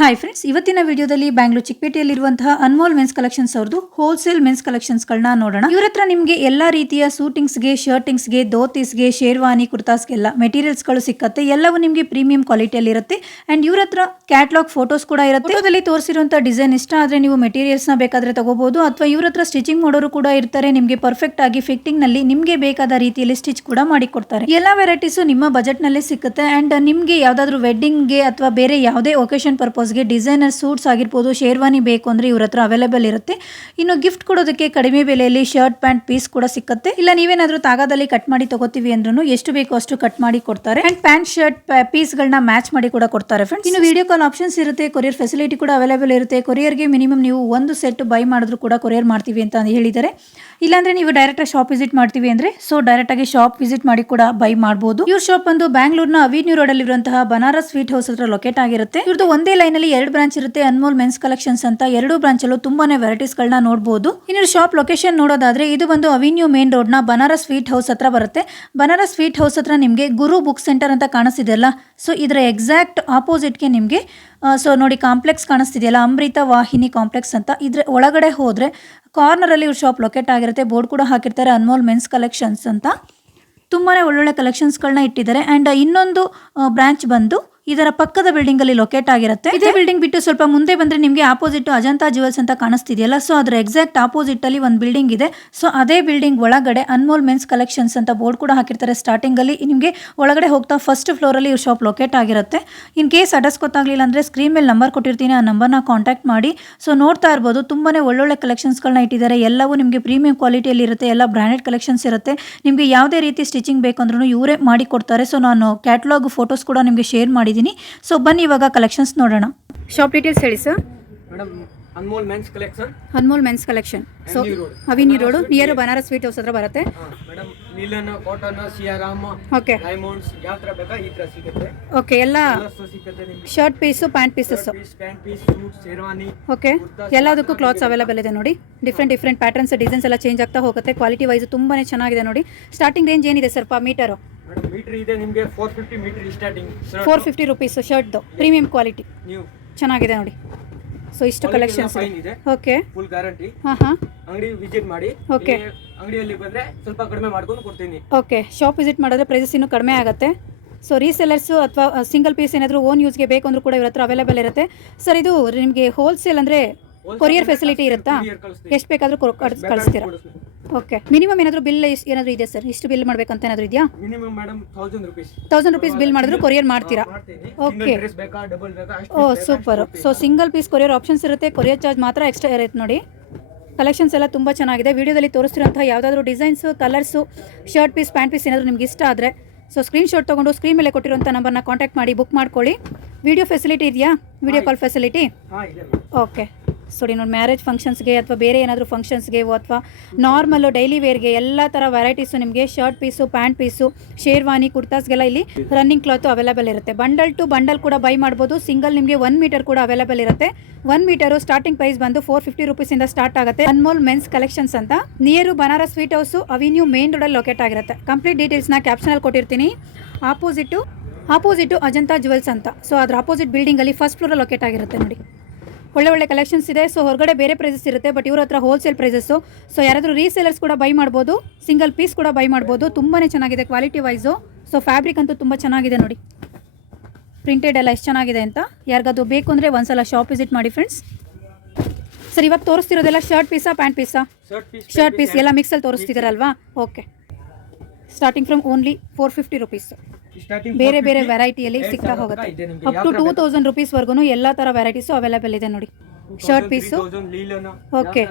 Hi friends, ಇವತ್ತಿನ ವಿಡಿಯೋದಲ್ಲಿ Bangalore ಚಿಕ್ಕಪೇಟೆಯಲ್ಲಿರುವಂತಹ Anmol men's collections ಅವ್ರದ್ದು ಹೋಲ್ಸೇಲ್ ಮೆನ್ಸ್ ಕಲೆಕ್ಷನ್ಸ್ಗಳನ್ನ ನೋಡೋಣ. ಇವ್ರ ಹತ್ರ ನಿಮಗೆ ಎಲ್ಲಾ ರೀತಿಯ ಸೂಟಿಂಗ್ಸ್ಗೆ, ಶರ್ಟಿಂಗ್ಸ್ಗೆ, ಧೋತೀಸ್ಗೆ, ಶೇರ್ವಾನಿ, ಕುರ್ತಾಸ್ಗೆಲ್ಲ ಮೆಟೀರಿಯಲ್ಸ್ಗಳು ಸಿಕ್ಕತ್ತೆ. ಎಲ್ಲವೂ ನಿಮಗೆ ಪ್ರೀಮಿಯಂ ಕ್ವಾಲಿಟಿಯಲ್ಲಿ ಇರುತ್ತೆ. ಅಂಡ್ ಇವ್ರ ಹತ್ರ ಕ್ಯಾಟ್ಲಾಗ್ ಫೋಟೋಸ್ ಕೂಡ ಇರುತ್ತೆ. ಫೋಟೋದಲ್ಲಿ ತೋರಿಸಿರುವಂತಹ ಡಿಸೈನ್ ಇಷ್ಟ ಆದ್ರೆ ನೀವು ಮೆಟೀರಿಯಲ್ಸ್ನ ಬೇಕಾದ್ರೆ ತಗೋಬಹುದು, ಅಥವಾ ಇವ್ರ ಹತ್ರ ಸ್ಟಿಚಿಂಗ್ ಮಾಡೋರು ಕೂಡ ಇರ್ತಾರೆ. ನಿಮಗೆ ಪರ್ಫೆಕ್ಟ್ ಆಗಿ ಫಿಟ್ಟಿಂಗ್ ನಲ್ಲಿ ನಿಮಗೆ ಬೇಕಾದ ರೀತಿಯಲ್ಲಿ ಸ್ಟಿಚ್ ಕೂಡ ಮಾಡಿ ಕೊಡ್ತಾರೆ. ಎಲ್ಲಾ ವೆರೈಟೀಸ್ ನಿಮ್ಮ ಬಜೆಟ್ ನಲ್ಲಿ ಸಿಕ್ಕುತ್ತೆ. ಅಂಡ್ ನಿಮಗೆ ಯಾವ್ದಾದ್ರು ವೆಡ್ಡಿಂಗ್ಗೆ ಅಥವಾ ಬೇರೆ ಯಾವುದೇ ಒಕೇಶನ್ ಪರ್ಪಸ್ ಡಿಸೈನರ್ ಸೂಟ್ಸ್ ಆಗಿರ್ಬೋದು, ಶೇರ್ವಾನಿ ಬೇಕು ಅಂದ್ರೆ ಇವ್ರ ಹತ್ರ ಅವೈಲೇಬಲ್ ಇರುತ್ತೆ. ಇನ್ನು ಗಿಫ್ಟ್ ಕೊಡೋದಕ್ಕೆ ಕಡಿಮೆ ಬೆಲೆಯಲ್ಲಿ ಶರ್ಟ್ ಪ್ಯಾಂಟ್ ಪೀಸ್ ಕೂಡ ಸಿಕ್ಕತ್ತೆ. ಇಲ್ಲ ನೀವೇನಾದ್ರೂ ತಾಗಾದಲ್ಲಿ ಕಟ್ ಮಾಡಿ ತಗೋತೀವಿ ಅಂದ್ರೂ ಎಷ್ಟು ಬೇಕೋ ಅಷ್ಟು ಕಟ್ ಮಾಡಿ ಕೊಡ್ತಾರೆ. ಅಂಡ್ ಪ್ಯಾಂಟ್ ಶರ್ಟ್ ಪೀಸ್ ಗಳನ್ನ ಮ್ಯಾಚ್ ಮಾಡಿ ಕೂಡ ಕೊಡ್ತಾರೆ ಫ್ರೆಂಡ್ಸ್. ಇನ್ನು ವಿಡಿಯೋ ಕಾಲ್ ಆಪ್ಷನ್ಸ್ ಇರುತ್ತೆ. ಕೊರಿಯರ್ ಫೆಸಿಲಿಟಿ ಕೂಡ ಅವೈಲೇಬಲ್ ಇರುತ್ತೆ. ಕೊರಿಯರ್ಗೆ ಮಿನಿಮಮ್ ನೀವು ಒಂದು ಸೆಟ್ ಬೈ ಮಾಡಿದ್ರು ಕೂಡ ಕೊರಿಯರ್ ಮಾಡ್ತೀವಿ ಅಂತ ಹೇಳಿದ್ದಾರೆ. ಇಲ್ಲಾಂದ್ರೆ ನೀವು ಡೈರೆಕ್ಟ್ ಆಗಿ ಶಾಪ್ ವಿಸಿಟ್ ಮಾಡ್ತೀವಿ ಅಂದ್ರೆ ಡೈರೆಕ್ಟ್ ಆಗಿ ಶಾಪ್ ವಿಸಿಟ್ ಮಾಡಿ ಕೂಡ ಬೈ ಮಾಡಬಹುದು. ಇವ್ರ ಶಾಪ್ ಬಂದು ಬ್ಯಾಂಗ್ಳೂರ್ನ ಅವಿನ್ಯೂ ರೋಡ್ ಅಲ್ಲಿ ಇರುವಂತಹ ಬನಾರಸ್ ಸ್ವೀಟ್ ಹೌಸ್ ಹತ್ರ ಲೊಕೇಟ್ ಆಗಿರುತ್ತೆ. ಇವ್ರದ್ದು ಒಂದೇ ಲೈನ್ ಅಲ್ಲಿ 2 ಬ್ರಾಂಚ್ ಇರುತ್ತೆ. ಅನ್ಮೋಲ್ ಮೆನ್ಸ್ ಕಲೆಕ್ಷನ್ಸ್ ಅಂತ 2 ಬ್ರಾಂಚ್ ಅಲ್ಲೂ ತುಂಬಾನೇ ವೆರೈಟೀಸ್ ಗಳನ್ನ ನೋಡಬಹುದು. ಇನ್ನು ಶಾಪ್ ಲೊಕೇಶನ್ ನೋಡೋದಾದ್ರೆ ಇದು ಬಂದು ಅವಿನ್ಯೂ ಮೇನ್ ರೋಡ್ ನ ಬನಾರಸ್ ಸ್ವೀಟ್ ಹೌಸ್ ಹತ್ರ ಬರುತ್ತೆ. ಬನಾರಸ್ ಸ್ವೀಟ್ ಹೌಸ್ ಹತ್ರ ನಿಮಗೆ ಗುರು ಬುಕ್ ಸೆಂಟರ್ ಅಂತ ಕಾಣಿಸ್ತಿದೆಯಲ್ಲ, ಇದರ ಎಕ್ಸಾಕ್ಟ್ ಆಪೋಸಿಟ್ ಗೆ ನಿಮಗೆ ನೋಡಿ ಕಾಂಪ್ಲೆಕ್ಸ್ ಕಾಣಿಸ್ತಿದೆಯಲ್ಲ, ಅಮೃತ ವಾಹಿನಿ ಕಾಂಪ್ಲೆಕ್ಸ್ ಅಂತ. ಇದ್ರ ಒಳಗಡೆ ಹೋದ್ರೆ ಕಾರ್ನರ್ ಅಲ್ಲಿ ಇವ್ರ ಶಾಪ್ ಲೊಕೇಟ್ ಆಗಿರುತ್ತೆ. ಬೋರ್ಡ್ ಕೂಡ ಹಾಕಿರ್ತಾರೆ ಅನ್ಮೋಲ್ ಮೆನ್ಸ್ ಕಲೆಕ್ಷನ್ಸ್ ಅಂತ. ತುಂಬಾನೇ ಒಳ್ಳೊಳ್ಳೆ ಕಲೆಕ್ಷನ್ಸ್ಗಳನ್ನ ಇಟ್ಟಿದ್ದಾರೆ. ಅಂಡ್ ಇನ್ನೊಂದು ಬ್ರಾಂಚ್ ಬಂದು ಇದರ ಪಕ್ಕದ ಬಿಲ್ಡಿಂಗ್ ಅಲ್ಲಿ ಲೊಕೇಟ್ ಆಗಿರುತ್ತೆ. ಇದೇ ಬಿಲ್ಡಿಂಗ್ ಬಿಟ್ಟು ಸ್ವಲ್ಪ ಮುಂದೆ ಬಂದ್ರೆ ನಿಮಗೆ ಆಪೋಸಿಟ್ ಅಜಂತಾ ಜ್ಯುವೆಲ್ಸ್ ಅಂತ ಕಾಣಿಸ್ತಿದೆಯಲ್ಲ, ಅದರ ಎಕ್ಸಾಕ್ಟ್ ಆಪೋಸಿಟ್ ಅಲ್ಲಿ ಒಂದು ಬಿಲ್ಡಿಂಗ್ ಇದೆ. ಅದೇ ಬಿಲ್ಡಿಂಗ್ ಒಳಗಡೆ ಅನ್ಮೋಲ್ ಮೆನ್ಸ್ ಕಲೆಕ್ಷನ್ಸ್ ಅಂತ ಬೋರ್ಡ್ ಕೂಡ ಹಾಕಿರ್ತಾರೆ. ಸ್ಟಾರ್ಟಿಂಗ್ ಅಲ್ಲಿ ನಿಮಗೆ ಒಳಗಡೆ ಹೋಗ್ತಾ ಫಸ್ಟ್ ಫ್ಲೋರ್ ಅಲ್ಲಿ ಇವ್ರ ಶಾಪ್ ಲೊಕೇಟ್ ಆಗಿರುತ್ತೆ. ಇನ್ ಕೇಸ್ ಅಡ್ರೆಸ್ ಗೊತ್ತಾಗ್ಲಿಲ್ಲ ಅಂದ್ರೆ ಸ್ಕ್ರೀನ್ ಮೇಲೆ ನಂಬರ್ ಕೊಟ್ಟಿರ್ತೀನಿ, ಆ ನಂಬರ್ನ ಕಾಂಟ್ಯಾಕ್ಟ್ ಮಾಡಿ. ನೋಡ್ತಾ ಇರ್ಬೋದು ತುಂಬಾನೇ ಒಳ್ಳೊಳ್ಳೆ ಕಲೆಕ್ಷನ್ಸ್ಗಳನ್ನ ಇಟ್ಟಿದ್ದಾರೆ. ಎಲ್ಲವೂ ನಿಮಗೆ ಪ್ರೀಮಿಯಂ ಕ್ವಾಲಿಟಿಯಲ್ಲಿ ಇರುತ್ತೆ. ಎಲ್ಲ ಬ್ರಾಂಡೆಡ್ ಕಲೆಕ್ಷನ್ಸ್ ಇರುತ್ತೆ. ನಿಮಗೆ ಯಾವುದೇ ರೀತಿ ಸ್ಟಿಚಿಂಗ್ ಬೇಕಂದ್ರೂ ಇವರೇ ಮಾಡಿ ಕೊಡ್ತಾರೆ. ನಾನು ಕ್ಯಾಟಲಾಗ್ ಫೋಟೋಸ್ ಕೂಡ ನಿಮಗೆ ಶೇರ್ ಮಾಡಿ. ಬನ್ನಿ ಇವಾಗ ಕಲೆಕ್ಷನ್ಸ್ ನೋಡೋಣ. ಶಾಪ್ ಡೀಟೇಲ್ಸ್ ಹೇಳಿ sir. Madam, Anmol men's collection. Anmol men's collection. Avenue road near Banaras sweet house ಹತ್ರ ಬರುತ್ತೆ. Madam, ಲೀಲನ್, cotton, Siyaram, okay, diamonds ಯಾವ ತರ ಬೇಕಾ ಈ ತರ ಸಿಗುತ್ತೆ. ಓಕೆ, ಎಲ್ಲ ಸಿಗುತ್ತೆ ನಿಮಗೆ. Shirt piece, pant pieces, pant piece, suit, sherwani. Okay, ಎಲ್ಲದಕ್ಕೂ ಕ್ಲಾತ್ಸ್ ಅವೈಲೇಬಲ್ ಇದೆ ನೋಡಿ. ಡಿಫ್ರೆಂಟ್ ಪ್ಯಾಟರ್ನ್ಸ್, ಡಿಸೈನ್ಸ್ ಎಲ್ಲ ಚೇಂಜ್ ಆಗ್ತಾ ಹೋಗುತ್ತೆ. ಕ್ವಾಲಿಟಿ ವೈಸ್ ತುಂಬಾನೇ ಚೆನ್ನಾಗಿದೆ ನೋಡಿ. ಸ್ಟಾರ್ಟಿಂಗ್ ರೇಂಜ್ ಏನಿದೆ ಸರ್ ಮೀಟರ್? ಮೇಡಮ್, ಮೀಟರ್ ಇದೆ ನಿಮಗೆ 450 metre starting. 450 rupees shirt premium quality ನೀವು ಚೆನ್ನಾಗಿದೆ ನೋಡಿ. ಇಷ್ಟು ಕಲೆಕ್ಷನ್ಸ್ ಇದೆ. Okay, full guarantee. ಅಂಗಡಿ ವಿಸಿಟ್ ಮಾಡಿ. ಓಕೆ, ಅಂಗಡಿಯಲ್ಲಿ ಬಂದ್ರೆ ಸ್ವಲ್ಪ ಕಡಿಮೆ ಮಾಡ್ಕೊಂಡು ಕೊಡ್ತೀನಿ. ಓಕೆ, ಶಾಪ್ ವಿಸಿಟ್ ಮಾಡಿದ್ರೆ ಪ್ರೈಸಸ್ ಇನ್ನೂ ಕಡಿಮೆ ಆಗುತ್ತೆ. ರೀಸೆಲ್ಲರ್ಸ್ ಅಥವಾ ಸಿಂಗಲ್ ಪೀಸ್ ಏನಾದರೂ ಓನ್ ಯೂಸ್ಗೆ ಬೇಕು ಅಂದ್ರೂ ಕೂಡ ಇವ್ರ ಹತ್ರ ಅವೈಲೇಬಲ್ ಇರುತ್ತೆ. ಸರ್, ಇದು ನಿಮಗೆ ಹೋಲ್ಸೇಲ್ ಅಂದ್ರೆ ಕೊರಿಯರ್ ಫೆಸಿಲಿಟಿ ಇರುತ್ತಾ? ಎಷ್ಟು ಬೇಕಾದರೂ ಕಳಿಸ್ತೀರಾ? ಓಕೆ, ಮಿನಿಮಮ್ ಏನಾದರೂ ಬಿಲ್ ಏನಾದರೂ ಇದೆ ಸರ್? ಇಷ್ಟು ಬಿಲ್ ಮಾಡ್ಬೇಕಂತ ಏನಾದರೂ ಇದೆಯಾ? ಮಿನಿಮಮ್ ಮೇಡಮ್ 1000 ರೂಪೀಸ್ ಬಿಲ್ ಮಾಡಿದ್ರು ಕೊರಿಯರ್ ಮಾಡ್ತೀರಾ? Okay, super. Single piece courier options ಇರುತ್ತೆ. ಕೊರಿಯರ್ ಚಾರ್ಜ್ ಮಾತ್ರ ಎಕ್ಸ್ಟ್ರಾ ಇರುತ್ತೆ ನೋಡಿ. ಕಲೆಕ್ಷನ್ಸ್ ಎಲ್ಲ ತುಂಬ ಚೆನ್ನಾಗಿದೆ. ವಿಡಿಯೋದಲ್ಲಿ ತೋರಿಸ್ತಿರೋಂಥ ಯಾವುದಾದ್ರೂ designs, colours, shirt piece, pant piece ಏನಾದರೂ ನಿಮ್ಗೆ ಇಷ್ಟ ಆದರೆ ಸ್ಕ್ರೀನ್ ಶಾಟ್ ತೊಗೊಂಡು ಸ್ಕ್ರೀನ್ ಮೇಲೆ ಕೊಟ್ಟಿರುವಂಥ ನಂಬರ್ನ ಕಾಂಟ್ಯಾಕ್ಟ್ ಮಾಡಿ ಬುಕ್ ಮಾಡ್ಕೊಳ್ಳಿ. ವಿಡಿಯೋ ಫೆಸಿಲಿಟಿ ಇದೆಯಾ? Video call facility? ಓಕೆ. ನೋಡಿ, ಮ್ಯಾರೇಜ್ ಫಂಕ್ಷನ್ಸ್ಗೆ ಅಥವಾ ಬೇರೆ ಏನಾದರೂ ಫಂಕ್ಷನ್ಸ್ಗೆ ಅಥವಾ ನಾರ್ಮಲ್ಲು ಡೈಲಿ ವೇರ್ಗೆ ಎಲ್ಲ ಥರ ವೆರೈಟೀಸು ನಿಮಗೆ shirt piece, pant piece, sherwani, ಕುರ್ತಾಸ್ಗೆಲ್ಲ ಇಲ್ಲಿ ರನ್ನಿಂಗ್ ಕ್ಲಾತು ಅವೈಲೇಬಲ್ ಇರುತ್ತೆ. ಬಂಡಲ್ ಟು ಬಂಡಲ್ ಕೂಡ ಬೈ ಮಾಡ್ಬೋದು. ಸಿಂಗಲ್ ನಿಮಗೆ 1 ಮೀಟರ್ ಕೂಡ ಅವೈಲೇಬಲ್ ಇರುತ್ತೆ. 1 ಮೀಟರು ಸ್ಟಾರ್ಟಿಂಗ್ ಪ್ರೈಸ್ ಬಂದು 450 ರೂಪೀಸಿಂದ ಸ್ಟಾರ್ಟ್ ಆಗುತ್ತೆ. ಅನ್ಮೋಲ್ ಮೆನ್ಸ್ ಕಲೆಕ್ಷನ್ಸ್ ಅಂತ near Banaras sweet house avenue main ರೋಡಲ್ಲಿ ಲೊಕೇಟ್ ಆಗಿರುತ್ತೆ. ಕಂಪ್ಲೀಟ್ ಡೀಟೇಲ್ಸ್ನ ಕ್ಯಾಪ್ಷನಲ್ಲಿ ಕೊಟ್ಟಿರ್ತೀನಿ. ಆಪೋಸಿಟು ಅಜಂತಾ ಜ್ಯುವೆಲ್ಸ್ ಅಂತ. ಅದರ ಆಪೋಸಿಟ್ ಬಿಲ್ಡಿಂಗಲ್ಲಿ ಫಸ್ಟ್ ಫ್ಲೋರಲ್ಲಿ ಲೊಕೇಟ್ ಆಗಿರುತ್ತೆ ನೋಡಿ. ಒಳ್ಳೆ ಕಲೆಕ್ಷನ್ಸ್ ಇದೆ. ಹೊರಗಡೆ ಬೇರೆ ಪ್ರೈಸಸ್ ಇರುತ್ತೆ, ಬಟ್ ಇವ್ರ ಹತ್ರ ಹೋಲ್ಸೇಲ್ ಪ್ರೈಸಸ್ಸು. ಯಾರಾದರೂ ರೀಸೇಲರ್ಸ್ ಕೂಡ ಬೈ ಮಾಡ್ಬೋದು, ಸಿಂಗಲ್ ಪೀಸ್ ಕೂಡ ಬೈ ಮಾಡ್ಬೋದು. ತುಂಬಾ ಚೆನ್ನಾಗಿದೆ ಕ್ವಾಲಿಟಿ ವೈಸು. ಫ್ಯಾಬ್ರಿಕ್ ಅಂತೂ ತುಂಬ ಚೆನ್ನಾಗಿದೆ ನೋಡಿ. ಪ್ರಿಂಟೆಡ್ ಎಲ್ಲ ಎಷ್ಟು ಚೆನ್ನಾಗಿದೆ ಅಂತ. ಯಾರಿಗಾದ್ರು ಬೇಕು ಅಂದರೆ ಒಂದ್ಸಲ ಶಾಪ್ ವಿಸಿಟ್ ಮಾಡಿ ಫ್ರೆಂಡ್ಸ್. ಸರ್, ಇವಾಗ ತೋರಿಸ್ತಿರೋದೆಲ್ಲ ಶರ್ಟ್ ಪೀಸಾ, ಪ್ಯಾಂಟ್ ಪೀಸಾ? ಶರ್ಟ್ ಪೀಸ್ ಎಲ್ಲ ಮಿಕ್ಸಲ್ಲಿ ತೋರಿಸ್ತಿದ್ದಾರಲ್ವಾ? Okay, starting from only 450 rupees. ಬೇರೆ ವೆರೈಟಿಯಲ್ಲಿ ಸಿಗ್ತಾ ಹೋಗುತ್ತೆ. ಅಪ್ ಟು 2000 ರೂಪೀಸ್ವರೆಗೂ ಎಲ್ಲ ಥರ ವೆರೈಟೀಸು ಅವೈಲೇಬಲ್ ಇದೆ ನೋಡಿ. ಶರ್ಟ್ ಪೀಸು, ಓಕೆ,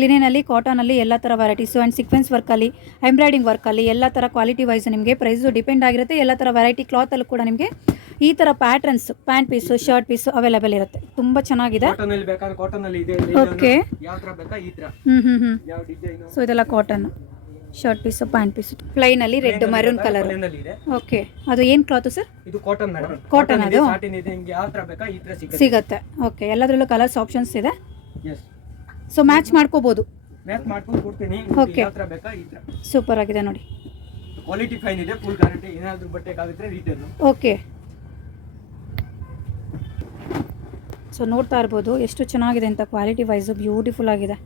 ಲಿನೆನಲ್ಲಿ, ಕಾಟನಲ್ಲಿ ಎಲ್ಲ ಥರ ವೆರೈಟೀಸು. ಆ್ಯಂಡ್ ಸೀಕ್ವೆನ್ಸ್ ವರ್ಕಲ್ಲಿ, ಎಂಬ್ರಾಯ್ಡಿಂಗ್ ವರ್ಕಲ್ಲಿ ಎಲ್ಲ ಥರ ಕ್ವಾಲಿಟಿ ವೈಸ್ ನಿಮಗೆ ಪ್ರೈಸು ಡಿಪೆಂಡ್ ಆಗಿರುತ್ತೆ. ಎಲ್ಲ ಥರ ವೆರೈಟಿ ಕ್ಲಾತಲ್ಲೂ ಕೂಡ ನಿಮಗೆ ಈ ಥರ patterns, pant piece, shirt piece available ಇರುತ್ತೆ. ತುಂಬ ಚೆನ್ನಾಗಿದೆ. ಓಕೆ, ಇದೆಲ್ಲ cotton shirt piece, pant piece, plain ಅಲ್ಲಿ ರೆಡ್ ಮರೂನ್ ಕಲರ್. ಓಕೆ, ಅದು ಏನು ಕ್ಲಾತ್ ಸರ್? ಇದು ಕಾಟನ್ ಮೇಡಮ್. ಕಾಟನ್ ಅದು ಯಾವ ತರ ಬೇಕಾ ಈ ತರ ಸಿಗುತ್ತೆ. ಓಕೆ, ಎಲ್ಲದರಲ್ಲೂ ಕಲರ್ಸ್ ಆಪ್ಷನ್ಸ್ ಇದೆ. ಮ್ಯಾಚ್ ಮಾಡ್ಕೋಬಹುದು. ಮ್ಯಾಚ್ ಮಾಡ್ಕೊಂಡು ಕೊಡ್ತೀನಿ. ಓಕೆ, ಯಾವ ತರ ಬೇಕಾ ಈ ತರ ಸೂಪರ್ ಆಗಿದೆ ನೋಡಿ. ಕ್ವಾಲಿಟಿ ಫೈನ್ ಇದೆ, ಫುಲ್ ಗ್ಯಾರಂಟಿ. ಏನಾದರೂ ಬಟ್ಟೆ ಆಗಿದ್ರೆ ರಿಟರ್ನ್. ಓಕೆ, ಸೊ ನೋಡ್ತಾ ಇರ್ಬೋದು ಎಷ್ಟು ಚೆನ್ನಾಗಿದೆ ಅಂತ, ಕ್ವಾಲಿಟಿ ವೈಸು ಬ್ಯೂಟಿಫುಲ್ ಆಗಿದೆ.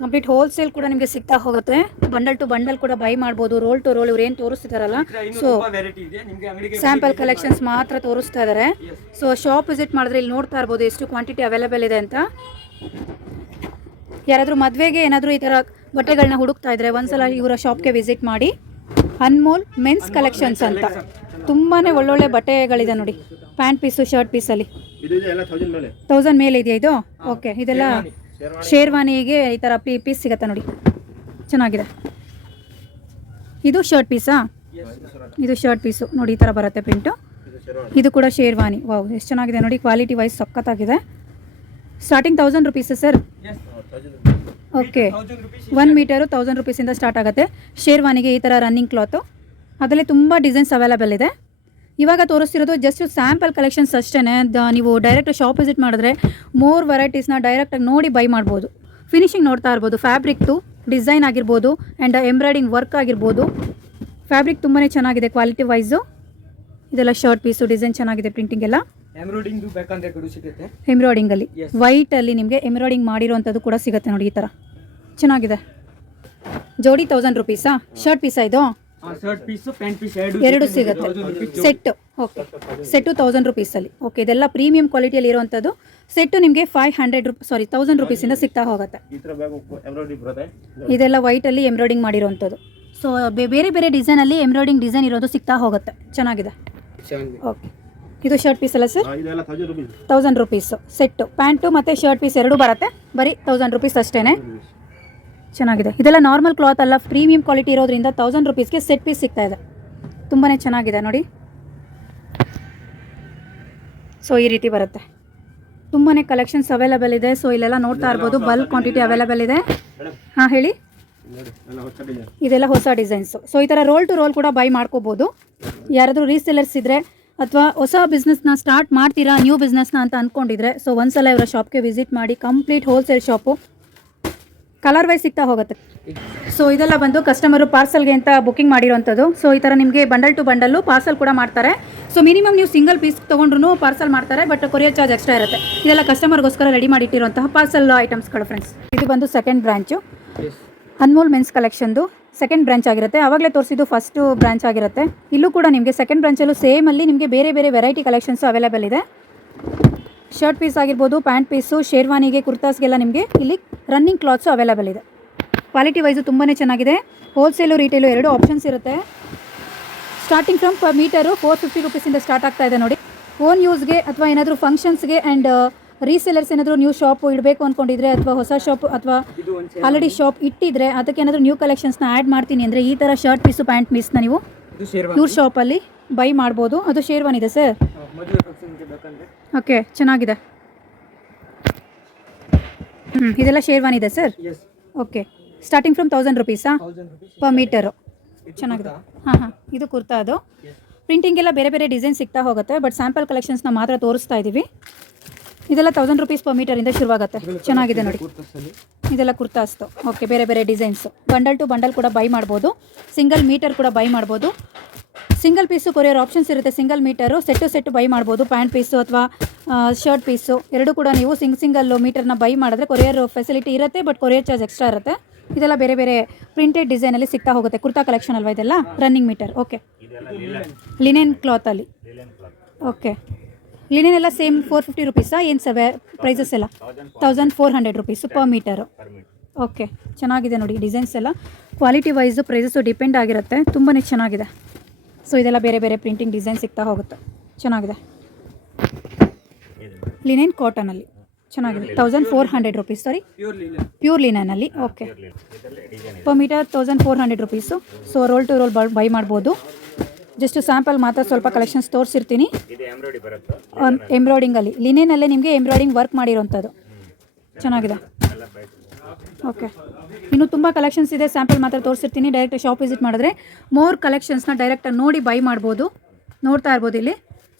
ಕಂಪ್ಲೀಟ್ ಹೋಲ್ಸೇಲ್ ಕೂಡ ನಿಮಗೆ ಸಿಗ್ತಾ ಹೋಗುತ್ತೆ. ಬಂಡಲ್ ಟು ಬಂಡಲ್ ಕೂಡ ಬೈ ಮಾಡ್ಬೋದು. ರೋಲ್ ಟು ರೋಲ್ ಇವ್ರು ಏನು ತೋರಿಸ್ತಿದಾರಲ್ಲ, ಸೊ ವೆರೈಟಿ ಇದೆ ನಿಮಗೆ ಅಂಗಡಿಗೆ ಸ್ಯಾಂಪಲ್ ಕಲೆಕ್ಷನ್ಸ್ ಮಾತ್ರ ತೋರಿಸ್ತಾ ಇದ್ದಾರೆ. ಸೊ ಶಾಪ್ ವಿಸಿಟ್ ಮಾಡಿದ್ರೆ ಇಲ್ಲಿ ನೋಡ್ತಾ ಇರ್ಬೋದು ಎಷ್ಟು ಕ್ವಾಂಟಿಟಿ ಅವೈಲೇಬಲ್ ಇದೆ ಅಂತ. ಯಾರಾದರೂ ಮದುವೆಗೆ ಏನಾದರೂ ಈ ಥರ ಬಟ್ಟೆಗಳನ್ನ ಹುಡುಕ್ತಾ ಇದ್ರೆ ಒಂದ್ಸಲ ಇವರ ಶಾಪ್ಗೆ ವಿಸಿಟ್ ಮಾಡಿ. ಅನ್ಮೋಲ್ ಮೆನ್ಸ್ ಕಲೆಕ್ಷನ್ಸ್ ಅಂತ ತುಂಬಾ ಒಳ್ಳೊಳ್ಳೆ ಬಟ್ಟೆಗಳಿದೆ ನೋಡಿ. ಪ್ಯಾಂಟ್ ಪೀಸು, ಶರ್ಟ್ ಪೀಸಲ್ಲಿ 1000 ಮೇಲೆ ಇದೆಯಾ ಇದು? ಓಕೆ, ಇದೆಲ್ಲ ಶೇರ್ವಾನಿಗೆ ಈ ಥರ ಪೀಸ್ ಸಿಗತ್ತೆ ನೋಡಿ, ಚೆನ್ನಾಗಿದೆ. ಇದು ಶರ್ಟ್ ಪೀಸಾ? ಇದು ಶರ್ಟ್ ಪೀಸು ನೋಡಿ, ಈ ಥರ ಬರುತ್ತೆ ಪ್ರಿಂಟು. ಇದು ಕೂಡ ಶೇರ್ವಾನಿ. ವಾವ್, ಎಷ್ಟು ಚೆನ್ನಾಗಿದೆ ನೋಡಿ, ಕ್ವಾಲಿಟಿ ವೈಸ್ ಸಖತ್ತಾಗಿದೆ. Starting 1000 rupees sir. Okay, 1 metre 1000 ರುಪೀಸಿಂದ ಸ್ಟಾರ್ಟ್ ಆಗುತ್ತೆ. ಶೇರ್ವಾನಿಗೆ ಈ ಥರ ರನ್ನಿಂಗ್ ಕ್ಲಾತು, ಅದರಲ್ಲಿ ತುಂಬ ಡಿಸೈನ್ಸ್ ಅವೈಲೇಬಲ್ ಇದೆ. ಇವಾಗ ತೋರಿಸ್ತಿರೋದು ಜಸ್ಟ್ ಸ್ಯಾಂಪಲ್ ಕಲೆಕ್ಷನ್ಸ್ ಅಷ್ಟೇ. ನೀವು ಡೈರೆಕ್ಟ್ ಶಾಪ್ ವಿಸಿಟ್ ಮಾಡಿದ್ರೆ ಮೋರ್ ವೆರೈಟೀಸ್ನ ಡೈರೆಕ್ಟಾಗಿ ನೋಡಿ ಬೈ ಮಾಡ್ಬೋದು. ಫಿನಿಶಿಂಗ್ ನೋಡ್ತಾ ಇರ್ಬೋದು, ಫ್ಯಾಬ್ರಿಕ್ದು ಡಿಸೈನ್ ಆಗಿರ್ಬೋದು ಆ್ಯಂಡ್ ಎಂಬ್ರಾಯ್ಡಿಂಗ್ ವರ್ಕ್ ಆಗಿರ್ಬೋದು. ಫ್ಯಾಬ್ರಿಕ್ ತುಂಬಾ ಚೆನ್ನಾಗಿದೆ ಕ್ವಾಲಿಟಿ ವೈಸು. ಇದೆಲ್ಲ ಶರ್ಟ್ ಪೀಸು, ಡಿಸೈನ್ ಚೆನ್ನಾಗಿದೆ, ಪ್ರಿಂಟಿಂಗ್ ಎಲ್ಲ ಎಂಬ್ರಾಯ್ಡಿಂಗ್ ಬೇಕಂದ್ರೆ ಕೂಡ ಸಿಗುತ್ತೆ. ಎಂಬ್ರಾಯ್ಡಿಂಗಲ್ಲಿ ವೈಟಲ್ಲಿ ನಿಮಗೆ ಎಂಬ್ರಾಯ್ಡಿಂಗ್ ಮಾಡಿರೋವಂಥದ್ದು ಕೂಡ ಸಿಗುತ್ತೆ ನೋಡಿ, ಈ ಥರ ಚೆನ್ನಾಗಿದೆ. ಜೋಡಿ 1000 ರುಪೀಸಾ? ಶರ್ಟ್ ಪೀಸಾ ಇದು? ಶರ್ಟ್ ಪೀಸ್, ಪ್ಯಾಂಟ್ ಪೀಸ್ ಎರಡು ಸಿಗುತ್ತೆ ಸೆಟ್ಟು. Okay, set 1000 ರುಪೀಸಲ್ಲಿ. ಓಕೆ, ಇದೆಲ್ಲ ಪ್ರೀಮಿಯಂ ಕ್ವಾಲಿಟಿಯಲ್ಲಿ ಇರುವಂಥದ್ದು. ಸೆಟ್ಟು ನಿಮಗೆ 1000 ರುಪೀಸಿಂದ ಸಿಗ್ತಾ ಹೋಗುತ್ತೆ. ಇದೆಲ್ಲ ವೈಟಲ್ಲಿ ಎಂಬ್ರಾಯ್ಡಿಂಗ್ ಮಾಡಿರೋವಂಥದ್ದು. ಸೊ ಬೇರೆ ಬೇರೆ ಡಿಸೈನಲ್ಲಿ ಎಂಬ್ರಾಯ್ಡಿಂಗ್ ಡಿಸೈನ್ ಇರೋದು ಸಿಗ್ತಾ ಹೋಗುತ್ತೆ, ಚೆನ್ನಾಗಿದೆ. ಓಕೆ, ಇದು ಶರ್ಟ್ ಪೀಸ್ ಅಲ್ಲ ಸರ್? 1000 rupees set. ಪ್ಯಾಂಟು ಮತ್ತು ಶರ್ಟ್ ಪೀಸ್ ಎರಡೂ ಬರುತ್ತೆ, ಬರೀ 1000 ರುಪೀಸ್ ಅಷ್ಟೇ. ಚೆನ್ನಾಗಿದೆ. ಇದೆಲ್ಲ ನಾರ್ಮಲ್ ಕ್ಲಾತ್ ಅಲ್ಲ, ಪ್ರೀಮಿಯಂ ಕ್ವಾಲಿಟಿ ಇರೋದ್ರಿಂದ 1000 ರುಪೀಸ್ಗೆ ಸೆಟ್ ಪೀಸ್ ಸಿಗ್ತಾ ಇದೆ. ತುಂಬಾ ಚೆನ್ನಾಗಿದೆ ನೋಡಿ. ಸೊ ಈ ರೀತಿ ಬರುತ್ತೆ, ತುಂಬಾ ಕಲೆಕ್ಷನ್ಸ್ ಅವೈಲೇಬಲ್ ಇದೆ. ಸೊ ಇಲ್ಲೆಲ್ಲ ನೋಡ್ತಾ ಇರ್ಬೋದು, ಬಲ್ಕ್ ಕ್ವಾಂಟಿಟಿ ಅವೈಲೇಬಲ್ ಇದೆ. ಹಾಂ ಹೇಳಿ. ಇದೆಲ್ಲ ಹೊಸ ಡಿಸೈನ್ಸು. ಸೊ ಈ ಥರ ರೋಲ್ ಟು ರೋಲ್ ಕೂಡ ಬೈ ಮಾಡ್ಕೋಬೋದು. ಯಾರಾದರೂ ರೀಸೆಲರ್ಸ್ ಇದ್ದರೆ ಅಥವಾ ಹೊಸ ಬಿಸ್ನೆಸ್ನ ಸ್ಟಾರ್ಟ್ ಮಾಡ್ತೀರಾ, ನ್ಯೂ ಬಿಸ್ನೆಸ್ನ ಅಂತ ಅಂದ್ಕೊಂಡಿದ್ರೆ, ಸೊ ಒಂದ್ಸಲ ಇವರ ಶಾಪ್ಗೆ ವಿಸಿಟ್ ಮಾಡಿ. Complete wholesale shop, colour wise ಸಿಗ್ತಾ ಹೋಗುತ್ತೆ. ಸೊ ಇದೆಲ್ಲ ಬಂದು ಕಸ್ಟಮರು ಪಾರ್ಸಲ್ಗೆ ಅಂತ ಬುಕ್ಕಿಂಗ್ ಮಾಡಿರೋವಂಥದ್ದು. ಸೊ ಈ ಥರ ನಿಮಗೆ ಬಂಡಲ್ ಟು ಬಂಡಲ್ಲು ಪಾರ್ಸಲ್ ಕೂಡ ಮಾಡ್ತಾರೆ. ಸೊ ಮಿನಿಮಮ್ ನೀವು ಸಿಂಗಲ್ ಪೀಸ್ ತೊಗೊಂಡ್ರು ಪಾರ್ಸಲ್ ಮಾಡ್ತಾರೆ, ಬಟ್ ಕೊರಿಯರ್ ಚಾರ್ಜ್ ಎಕ್ಸ್ಟ್ರಾ ಇರುತ್ತೆ. ಇದೆಲ್ಲ ಕಸ್ಟಮರ್ಗೋಸ್ಕರ ರೆಡಿ ಮಾಡಿಟ್ಟಿರುವಂತಹ ಪಾರ್ಸಲ್ ಐಟಮ್ಸ್ಗಳು ಫ್ರೆಂಡ್ಸ್. ಇದು ಬಂದು ಸೆಕೆಂಡ್ ಬ್ರಾಂಚು, ಅನ್ಮೋಲ್ ಮೆನ್ಸ್ ಕಲೆಕ್ಷನ್ದು ಸೆಕೆಂಡ್ ಬ್ರಾಂಚ್ ಆಗಿರುತ್ತೆ. ಆವಾಗಲೇ ತೋರಿಸಿದ್ದು ಫಸ್ಟ್ ಬ್ರಾಂಚ್ ಆಗಿರುತ್ತೆ. ಇಲ್ಲೂ ಕೂಡ ನಿಮಗೆ ಸೆಕೆಂಡ್ ಬ್ರಾಂಚಲ್ಲೂ ಸೇಮಲ್ಲಿ ನಿಮಗೆ ಬೇರೆ ಬೇರೆ ವೆರೈಟಿ ಕಲೆಕ್ಷನ್ಸು ಅವೈಲೇಬಲ್ ಇದೆ. ಶರ್ಟ್ ಪೀಸ್ ಆಗಿರ್ಬೋದು, ಪ್ಯಾಂಟ್ ಪೀಸು, ಶೇರ್ವಾನಿಗೆ, ಕುರ್ತಾಸ್ಗೆಲ್ಲ ನಿಮಗೆ ಇಲ್ಲಿ ರನ್ನಿಂಗ್ ಕ್ಲಾತ್ಸು ಅವೈಲೇಬಲ್ ಇದೆ. ಕ್ವಾಲಿಟಿ ವೈಸು ತುಂಬಾ ಚೆನ್ನಾಗಿದೆ. ಹೋಲ್ಸೇಲು ರೀಟೇಲು ಎರಡು ಆಪ್ಷನ್ಸ್ ಇರುತ್ತೆ. ಸ್ಟಾರ್ಟಿಂಗ್ ಫ್ರಮ್ ಪರ್ ಮೀಟರು 450 ರುಪೀಸಿಂದ ಸ್ಟಾರ್ಟ್ ಆಗ್ತಾ ಇದೆ ನೋಡಿ. ಓನ್ ಯೂಸ್ಗೆ ಅಥವಾ ಏನಾದರೂ ಫಂಕ್ಷನ್ಸ್ಗೆ ಆ್ಯಂಡ್ ರೀಸೆಲರ್ಸ್ ಏನಾದರೂ ನ್ಯೂ ಶಾಪು ಇಡಬೇಕು ಅಂದ್ಕೊಂಡಿದ್ರೆ, ಅಥವಾ ಹೊಸ ಶಾಪ್ ಅಥವಾ ಆಲ್ರೆಡಿ ಶಾಪ್ ಇಟ್ಟಿದ್ರೆ ಅದಕ್ಕೆ ಏನಾದರೂ ನ್ಯೂ ಕಲೆಕ್ಷನ್ಸ್ನ ಆ್ಯಡ್ ಮಾಡ್ತೀನಿ ಅಂದರೆ ಈ ಥರ ಶರ್ಟ್ ಪೀಸು, ಪ್ಯಾಂಟ್ ಪೀಸ್ನ ನೀವು ಇವ್ರ ಶಾಪಲ್ಲಿ ಬೈ ಮಾಡ್ಬೋದು. ಅದು ಶೇರ್ವಾನಿ ಇದೆ ಸರ್. ಓಕೆ, ಚೆನ್ನಾಗಿದೆ. ಇದೆಲ್ಲ ಶೇರ್ವಾನಿ ಇದೆ ಸರ್. ಓಕೆ, ಸ್ಟಾರ್ಟಿಂಗ್ ಫ್ರಮ್ 1000 ರುಪೀಸಾ ಪರ್ ಮೀಟರು? ಚೆನ್ನಾಗಿದೆ. ಹಾಂ, ಇದು ಕುರ್ತಾ. ಅದು ಪ್ರಿಂಟಿಂಗ್ ಎಲ್ಲ ಬೇರೆ ಬೇರೆ ಡಿಸೈನ್ ಸಿಗ್ತಾ ಹೋಗುತ್ತೆ, ಬಟ್ ಸ್ಯಾಂಪಲ್ ಕಲೆಕ್ಷನ್ಸ್ನ ಮಾತ್ರ ತೋರಿಸ್ತಾ ಇದ್ದೀವಿ. ಇದೆಲ್ಲ 1000 ರುಪೀಸ್ ಪರ್ ಮೀಟರಿಂದ ಶುರುವಾಗುತ್ತೆ. ಚೆನ್ನಾಗಿದೆ ನೋಡಿ, ಇದೆಲ್ಲ ಕುರ್ತಾಸ್ತು. ಓಕೆ, ಬೇರೆ ಬೇರೆ ಡಿಸೈನ್ಸು. ಬಂಡಲ್ ಟು ಬಂಡಲ್ ಕೂಡ ಬೈ ಮಾಡ್ಬೋದು, ಸಿಂಗಲ್ ಮೀಟರ್ ಕೂಡ ಬೈ ಮಾಡ್ಬೋದು. ಸಿಂಗಲ್ ಪೀಸು ಕೊರಿಯರ್ ಆಪ್ಷನ್ಸ್ ಇರುತ್ತೆ. ಸಿಂಗಲ್ ಮೀಟರು ಸೆಟ್ಟು ಬೈ ಮಾಡ್ಬೋದು. ಪ್ಯಾಂಟ್ ಪೀಸು ಅಥವಾ ಶರ್ಟ್ ಪೀಸು ಎರಡೂ ಕೂಡ ನೀವು ಸಿಂಗಲ್ ಮೀಟರ್ನ ಬೈ ಮಾಡಿದ್ರೆ ಕೊರಿಯರ್ ಫೆಸಿಲಿಟಿ ಇರುತ್ತೆ, ಬಟ್ ಕೊರಿಯರ್ ಚಾರ್ಜ್ ಎಕ್ಸ್ಟ್ರಾ ಇರುತ್ತೆ. ಇದೆಲ್ಲ ಬೇರೆ ಬೇರೆ ಪ್ರಿಂಟೆಡ್ ಡಿಸೈನಲ್ಲಿ ಸಿಗ್ತಾ ಹೋಗುತ್ತೆ. ಕುರ್ತಾ ಕಲೆಕ್ಷನ್ ಅಲ್ವಾ ಇದೆಲ್ಲ? Running metre. ಓಕೆ, ಲಿನೆನ್ ಕ್ಲಾತಲ್ಲಿ. ಓಕೆ, ಲಿನೆನ್ ಎಲ್ಲ ಸೇಮ್ 450 ರುಪೀಸಾ? ಏನು ಪ್ರೈಸಸ್ ಎಲ್ಲ 1400 ರುಪೀಸು ಪರ್ ಮೀಟರು. ಓಕೆ, ಚೆನ್ನಾಗಿದೆ ನೋಡಿ ಡಿಸೈನ್ಸ್ ಎಲ್ಲ. ಕ್ವಾಲಿಟಿ ವೈಸು ಪ್ರೈಸಸ್ಸು ಡಿಪೆಂಡ್ ಆಗಿರುತ್ತೆ. ತುಂಬಾ ಚೆನ್ನಾಗಿದೆ. ಸೊ ಇದೆಲ್ಲ ಬೇರೆ ಬೇರೆ ಪ್ರಿಂಟಿಂಗ್ ಡಿಸೈನ್ ಸಿಗ್ತಾ ಹೋಗುತ್ತೆ, ಚೆನ್ನಾಗಿದೆ. ಲಿನೆನ್ ಕಾಟನಲ್ಲಿ ಚೆನ್ನಾಗಿದೆ. 1400 ರುಪೀಸ್. ಸಾರಿ, ಪ್ಯೂರ್ ಲಿನೆನಲ್ಲಿ. Okay, per metre 1400 rupees. So roll to roll buy ಮಾಡ್ಬೋದು. ಜಸ್ಟ್ ಸ್ಯಾಂಪಲ್ ಮಾತ್ರ ಸ್ವಲ್ಪ ಕಲೆಕ್ಷನ್ಸ್ ತೋರಿಸಿರ್ತೀನಿ. ಎಂಬ್ರಾಯ್ಡಿಂಗಲ್ಲಿ ಲಿನೆನಲ್ಲೇ ನಿಮಗೆ ಎಂಬ್ರಾಯ್ಡಿಂಗ್ ವರ್ಕ್ ಮಾಡಿರೋಂಥದ್ದು ಚೆನ್ನಾಗಿದೆ. ಓಕೆ, ಇನ್ನೂ ತುಂಬ ಕಲೆಕ್ಷನ್ಸ್ ಇದೆ. ಸ್ಯಾಂಪಲ್ ಮಾತ್ರ ತೋರಿಸಿರ್ತೀನಿ. ಡೈರೆಕ್ಟ್ ಶಾಪ್ ವಿಸಿಟ್ ಮಾಡಿದ್ರೆ ಮೋರ್ ಕಲೆಕ್ಷನ್ಸ್ನ ಡೈರೆಕ್ಟಾಗಿ ನೋಡಿ ಬೈ ಮಾಡ್ಬೋದು. ನೋಡ್ತಾ ಇರ್ಬೋದು ಇಲ್ಲಿ.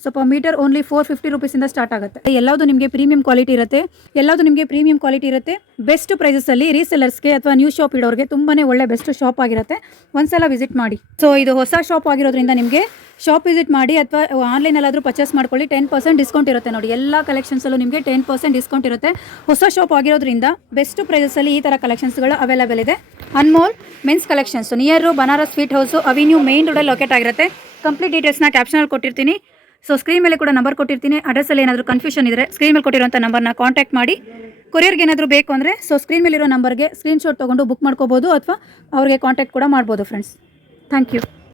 ಸ್ವಲ್ಪ ಮೀಟರ್ ಓನ್ಲಿ 450 ರುಪೀಸಿಂದ ಸ್ಟಾರ್ಟ್ ಆಗುತ್ತೆ. ಎಲ್ಲವುದು ನಿಮಗೆ ಪ್ರೀಮಿಯಂ ಕ್ವಾಲಿಟಿ ಇರುತ್ತೆ. ಬೆಸ್ಟ್ ಪ್ರೈಸಸಲ್ಲಿ ರೀಸೆಲರ್ಸ್ಗೆ ಅಥವಾ ನ್ಯೂ ಶಾಪ್ ಇಡೋರಿಗೆ ತುಂಬಾ ಒಳ್ಳೆ ಬೆಸ್ಟ್ ಶಾಪ್ ಆಗಿರುತ್ತೆ. ಒಂದ್ಸಲ ವಿಸಿಟ್ ಮಾಡಿ. ಸೊ ಇದು ಹೊಸ ಶಾಪ್ ಆಗಿರೋದ್ರಿಂದ ನಿಮಗೆ ಶಾಪ್ ವಿಸಿಟ್ ಮಾಡಿ ಅಥವಾ ಆನ್ಲೈನಲ್ಲಾದರೂ ಪರ್ಚೇಸ್ ಮಾಡ್ಕೊಳ್ಳಿ. 10% ಡಿಸ್ಕೌಂಟ್ ಇರುತ್ತೆ ನೋಡಿ. ಎಲ್ಲ ಕಲೆಕ್ಷನ್ಸಲ್ಲೂ ನಿಮಗೆ 10% ಡಿಸ್ಕೌಂಟ್ ಇರುತ್ತೆ. ಹೊಸ ಶಾಪ್ ಆಗಿರೋದ್ರಿಂದ ಬೆಸ್ಟ್ ಪ್ರೈಸಸಲ್ಲಿ ಈ ಥರ ಕಲೆಕ್ಷನ್ಸ್ಗಳು ಅವೈಲೇಬಲ್ ಇದೆ. Anmol men's collections near Banaras sweet house avenue main ರೋಡಲ್ಲಿ ಲೊಕೇಟ್ ಆಗಿರುತ್ತೆ. ಕಂಪ್ಲೀಟ್ ಡೀಟೇಲ್ಸ್ನ ಕ್ಯಾಪ್ಷನಲ್ಲಿ ಕೊಟ್ಟಿರ್ತೀನಿ. ಸೊ ಸ್ಕ್ರೀನ್ ಮೇಲೆ ಕೂಡ ನಂಬರ್ ಕೊಟ್ಟಿರ್ತೀನಿ. ಅಡ್ರೆಸ್ಸಲ್ಲಿ ಏನಾದರೂ ಕನ್ಫ್ಯೂಷನ್ ಇದ್ದರೆ ಸ್ಕ್ರೀನ್ ಮೇಲೆ ಕೊಟ್ಟಿರೋಂಥ ನಂಬರ್ನ ಕಾಂಟ್ಯಾಕ್ಟ್ ಮಾಡಿ. ಕೊರಿಯರ್ಗೆ ಏನಾದರೂ ಬೇಕು ಅಂದರೆ ಸೊ ಸ್ಕ್ರೀನ್ ಮೇಲಿರೋ ನಂಬರ್ಗೆ ಸ್ಕ್ರೀನ್ಶಾಟ್ ತೊಗೊಂಡು ಬುಕ್ ಮಾಡ್ಕೋಬೋದು ಅಥವಾ ಅವ್ರಿಗೆ ಕಾಂಟ್ಯಾಕ್ಟ್ ಕೂಡ ಮಾಡ್ಬೋದು ಫ್ರೆಂಡ್ಸ್. Thank you.